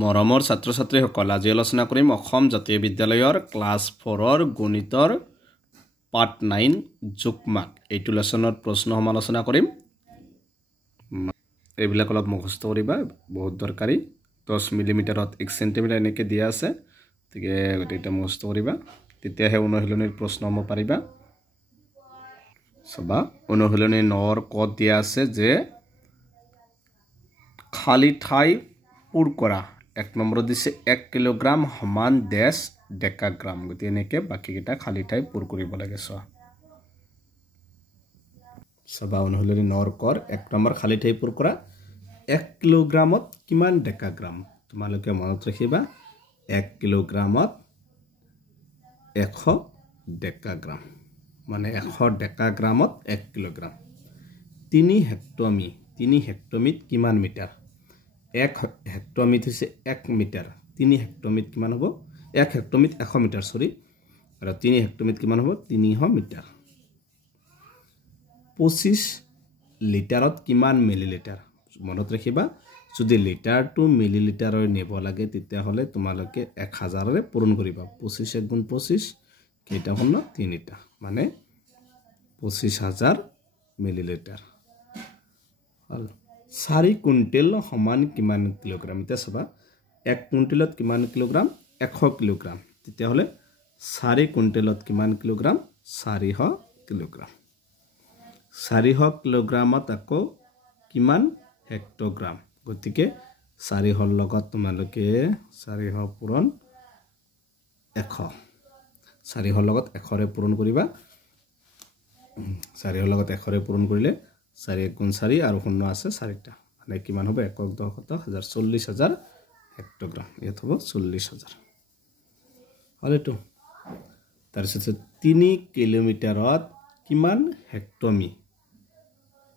মৰমৰ ছাত্ৰ ছাত্ৰীসকল আজি আলোচনা কৰিম অসম জাতীয় বিদ্যালয়ৰ ক্লাছ 4ৰ গণিতৰ পাৰ্ট 9 যোগমাক এইটো লেসনত প্ৰশ্ন সমালোচনা কৰিম এইবিলাক অলপ মুখস্থ কৰিবা বহুত দৰকাৰী 10 মিলিমিটাৰত 1 সেন্টিমিটাৰ এনেকৈ দিয়া আছে গতিকে গোটেইটা মুখস্থ কৰিবা তেতিয়াহে অনুশীলনীৰ প্ৰশ্ন হ'ব পাৰিবা সবা অনুশীলনী 9ৰ কত দিয়া আছে যে খালি ঠাই পূৰ কৰা 1 নম্বৰ দিছে 1 কিলোগ্ৰাম সমান 10 ডেকাগ্ৰাম গতি এনেকে বাকি কিটা খালি ঠাই পূৰ কৰিব লাগে সবা অনুশীলনী 9ৰ কৰ 1 নম্বৰ খালি ঠাই পূৰ কৰা 1 কিলোগ্ৰামত কিমান ডেকাগ্ৰাম তোমালোকে মনত ৰাখিবা 1 কিলোগ্ৰামত 100 ডেকাগ্ৰাম মানে 100 ডেকাগ্ৰামত 1 কিলোগ্ৰাম 3 হেক্টমিত কিমান মিটাৰ 1 হেক্টমিত হৈছে 1 মিটাৰ 3 হেক্টমিত কিমান হ'ব 1 হেক্টমিত 100 মিটাৰ সৰি আৰু 3 হেক্টমিত কিমান হ'ব 300 মিটাৰ 25 লিটাৰত কিমান মিলিলিটাৰ মনত ৰাখিবা যদি লিটাৰটো মিলিলিটাৰৰ নেব লাগে তেতিয়া হলে তোমালোকে 1000 ৰে পূৰণ কৰিবা 25 গুণ 25 কেইটা হ'ল 3টা মানে 25000 মিলিলিটাৰ হল 4 কুইন্টেল সমান কিমান কিলোগ্ৰাম এটা সবা 1 কুইন্টেলত কিমান কিলোগ্ৰাম 100 কিলোগ্ৰাম তেতিয়া হলে 4 কুইন্টেলত কিমান কিলোগ্ৰাম 400 কিলোগ্ৰাম 400 কিলোগ্ৰামত আকৌ কিমান হেক্টগ্ৰাম গতিকে 400 লগত তোমালোকে 400 পূৰণ 100 400 লগত 100 ৰে পূৰণ কৰিবা 400 লগত 100 ৰে পূৰণ কৰিলে 4 গুণ 4 আৰু 0 আছে 4টা মানে কিমান হবে 1 10 40000 হেক্টগ্ৰাম ইয়াত হ'ব 40000 হলেটো তাৰপিছত 3 কিলোমিটাৰত কিমান হেক্টমি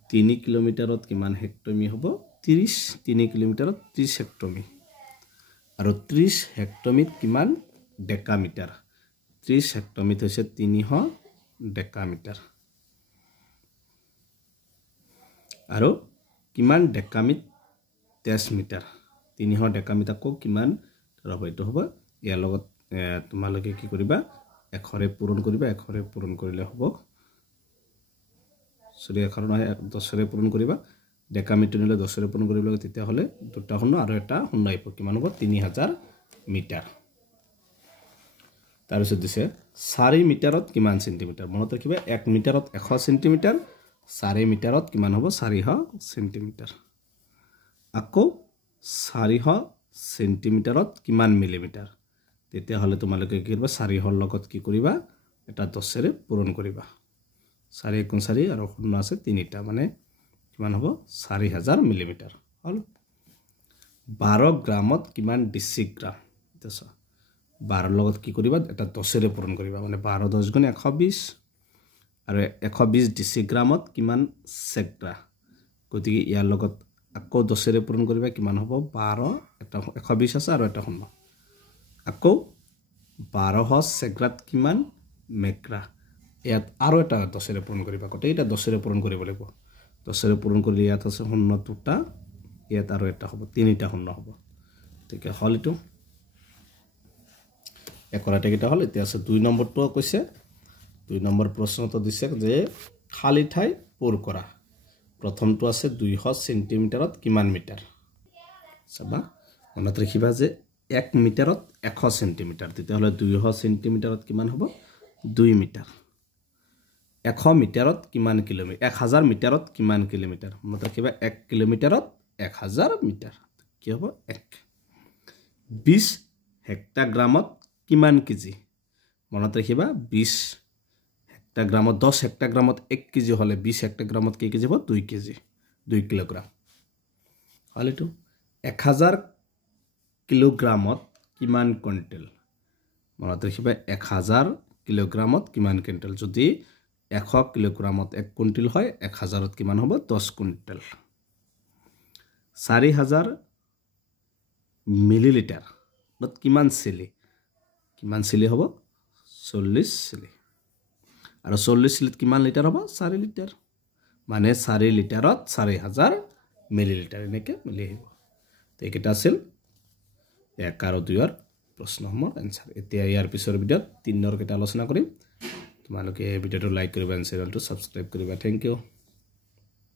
3 কিলোমিটাৰত কিমান হেক্টমি হ'ব 3 কিলোমিটাৰত 30 হেক্টমি আৰু 30 হেক্টমিত কিমান ডেকামিটাৰ 30 হেক্টমিত হৈছে 300 ডেকামিটাৰ আৰু কিমান ডেকামিট 10 মিটাৰ 300 ডেকামিট আকৌ কিমান ৰব এইটো হ'ব ইয়াৰ লগত তোমালোকে কি কৰিবা 100 ৰে পূৰণ কৰিবা 100 ৰে পূৰণ কৰিলে হ'ব সৰি 100 নহয় 10 ৰে পূৰণ কৰিবা ডেকামিট নিলে 10 ৰে পূৰণ কৰিব লাগে তেতিয়া হলে দুটা শূন্য আৰু এটা শূন্য আহিব কিমান হ'ব 3000 মিটাৰ তাৰপিছত দিছে 4 মিটাৰত কিমান সেন্টিমিটাৰ মনত ৰাখিবা 1 মিটাৰত 100 সেন্টিমিটাৰ 4 মিটাৰত কিমান হ'ব 400 সেন্টিমিটাৰ আকৌ 400 সেন্টিমিটাৰত কিমান মিলিমিটাৰ তেতিয়া হলে তোমালোকে কি কৰিবা 400 লগত কি কৰিবা এটা 10 ৰে পূৰণ কৰিবা 4 গুণ 4 আৰু 0 আছে 3টা মানে কিমান হ'ব 4000 মিলিমিটাৰ হল 12 গ্ৰামত কিমান ডিসিগ্ৰাম এটা 12 লগত কি কৰিবা এটা 10 ৰে পূৰণ কৰিবা মানে 12 10 গুণ 120 আৰু 120 ডিসিগ্ৰামত কিমান সেগ্ৰা গতিকে ইয়াৰ লগত আকৌ 10 ৰে পূৰণ কৰিবা কিমান হ'ব 12 এটা 120 আছে আৰু এটা শূন্য আকৌ 1200 সেগ্ৰাত কিমান মেগ্ৰা ইয়াত আৰু এটা 10 ৰে পূৰণ কৰিবা গোটেইটা 10 ৰে পূৰণ কৰিব লাগিব 10 ৰে পূৰণ কৰিলে ইয়াত আছে শূন্য দুটা ইয়াত আৰু এটা হ'ব 3টা শূন্য হ'ব ঠিক আছে হল এটো একৰাতে কিটা হল এতিয়া আছে 2 নম্বৰটো কৈছে 2 নম্বৰ প্ৰশ্নটো দিছে যে খালি ঠাই পূৰ কৰা প্ৰথমটো আছে 200 সেন্টিমিটাৰত কিমান মিটাৰ সবা মনত ৰাখিবা যে 1 মিটাৰত 100 সেন্টিমিটাৰ তেতিয়া হলে 200 সেন্টিমিটাৰত কিমান হ'ব 2 মিটাৰ 100 মিটাৰত কিমান কিলোমিটাৰ 1000 মিটাৰত কিমান কিলোমিটাৰ মনত ৰাখিবা 1 কিলোমিটাৰত 1000 মিটাৰ কি হ'ব 1 20 হেক্টগ্ৰামত কিমান কেজি মনত ৰাখিবা 20 হেক্টগ্ৰামত 10 হেক্টগ্ৰামত 1 কেজি হলে 20 হেক্টগ্ৰামত কি কেজি হ'ব 2 কেজি 2 কিলোগ্ৰাম হলেটো 1000 কিলোগ্ৰামত কিমান কুইন্টেল মনত ৰাখিবা 1000 কিলোগ্ৰামত কিমান কুইন্টেল যদি 100 কিলোগ্ৰামত 1 কুইন্টেল হয় 1000ত কিমান হ'ব 10 কুইন্টেল 4000 মিলিলিটাৰ কিমান চিলি হ'ব 40 চিলি আৰু 40 চিলিত কিমান লিটাৰ হ'ব 4 লিটাৰ মানে 4 লিটাৰত 4000 মিলিলিটাৰ এনেকে মিলি আহিব তো এইকেইটা আছিল 1 আৰু 2 ৰ প্ৰশ্নসমূহৰ এনসাৰ এতিয়া ইয়াৰ পিছৰ ভিডিঅ'ত 3 ৰ কেইটা আলোচনা কৰিম তোমালোকে ভিডিঅ'টো লাইক কৰিবা চেনেলটো সাবস্ক্ৰাইব কৰিবা থ্যাংক ইউ